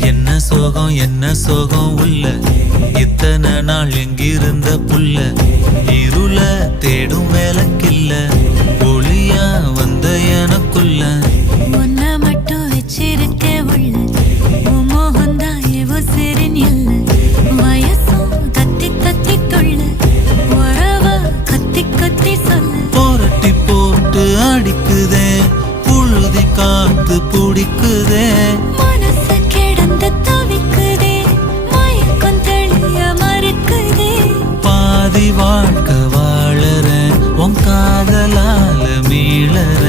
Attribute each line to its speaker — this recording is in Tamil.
Speaker 1: என்ன சோகம் என்ன சோகம் உள்ள? இத்தனை நாள் எங்கிருந்த புல்ல இருள தேடும் வேலைக்கில்ல ஒளியா வந்த எனக்குள்ள.
Speaker 2: ஒன்ன மட்டும் வச்சிருக்க உள்ள. மோகந்தான் எவோ சிறின் இல்லை கத்தி கத்தி கொள்ள கத்தி கத்தி சொல்ல.
Speaker 1: போட்டு அடிக்குதே. புழுதி மனசு பிடிக்குதே.
Speaker 2: மனசு கிடந்து தவிக்குதே. மயக்கம் தெளிய மறுக்குதே.
Speaker 1: பாதி வாழ்க்கை வாழற உன் காதலால மீளற